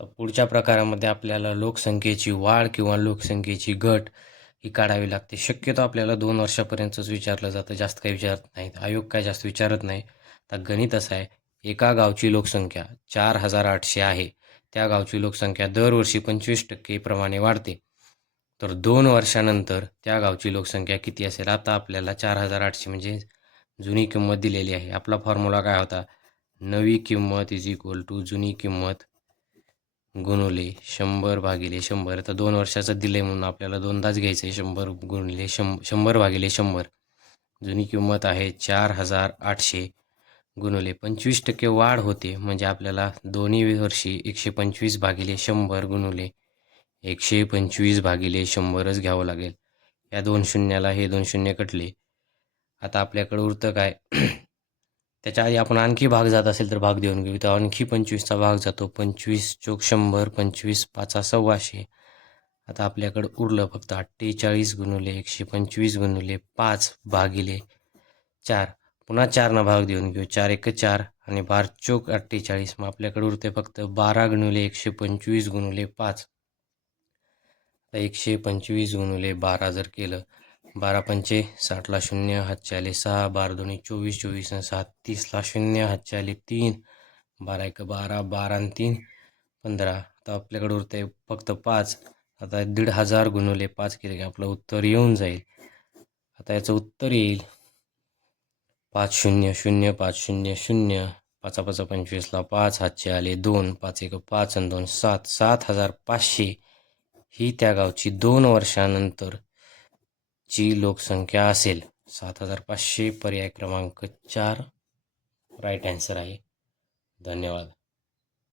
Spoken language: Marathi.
तर पुढच्या प्रकारामध्ये आपल्याला लोकसंख्येची वाढ किंवा लोकसंख्येची घट ही काढावी लागते. शक्यतो आपल्याला दोन वर्षापर्यंतच विचारलं जातं. जास्त काही विचारत नाहीत. आयोग काय जास्त विचारत नाही. तर गणित असं आहे. एका गावची लोकसंख्या चार हजार आठशे आहे. त्या गावची लोकसंख्या दरवर्षी पंचवीस टक्केप्रमाणे वाढते. तर दोन वर्षानंतर त्या गावची लोकसंख्या किती असेल? आता आपल्याला चार हजार आठशे म्हणजे जुनी किंमत दिलेली आहे. आपला फॉर्म्युला काय होता? नवी किंमत इज इक्वल टू जुनी किंमत गुणवले शंभर भागिले शंभर. तर दोन वर्षाचं दिले म्हणून आपल्याला दोनदाच घ्यायचं आहे. शंभर गुणले शं शंभर भागिले शंभर. जुनी किंमत आहे चार हजार आठशे गुणवले पंचवीस टक्के वाढ होते. म्हणजे आपल्याला दोन्ही वर्षी एकशे पंचवीस भागिले शंभर गुणवले एकशे पंचवीस भागिले शंभरच घ्यावं लागेल. या दोन शून्याला हे दोन शून्य कटले. आता आपल्याकडं उरतं काय? त्याच्या आधी आपण आणखी भाग जात असेल तर भाग देऊन घेऊ. तर आणखी पंचवीसचा भाग जातो. पंचवीस चोक शंभर पंचवीस पाचा सव्वाशे. आता आपल्याकडं उरलं फक्त अठ्ठेचाळीस गुणुले एकशे पंचवीस गुणुले पाच भागिले चार. पुन्हा चारनं भाग देऊन घेऊ. चार एक चार आणि बार चोक अठ्ठेचाळीस. मग आपल्याकडे उरते फक्त बारा गुणुले एकशे पंचवीस गुणुले पाच. एकशे पंचवीस गुणुले बारा जर केलं बारा पंचे साठला शून्य हातचे आले सहा बारा दोन्ही चोवीस चोवीस आणि सात तीसला शून्य हातचे आले तीन बारा एक बारा बारा आणि तीन पंधरा. आता आपल्याकडे उरते फक्त पाच. आता दीड हजार गुणवले पाच केले की आपलं उत्तर येऊन जाईल. आता याचं उत्तर येईल. पाच शून्य शून्य पाच शून्य शून्य. पाचा पाचा पंचवीसला पाच हातचे आले दोन पाच एक पाच आणि दोन सात. सात हजार पाचशे. ही त्या गावची दोन वर्षानंतर ची लोकसंख्या असेल सात हजार पाचशे पर्याय क्रमांक चार. राईट ॲन्सर आहे. धन्यवाद.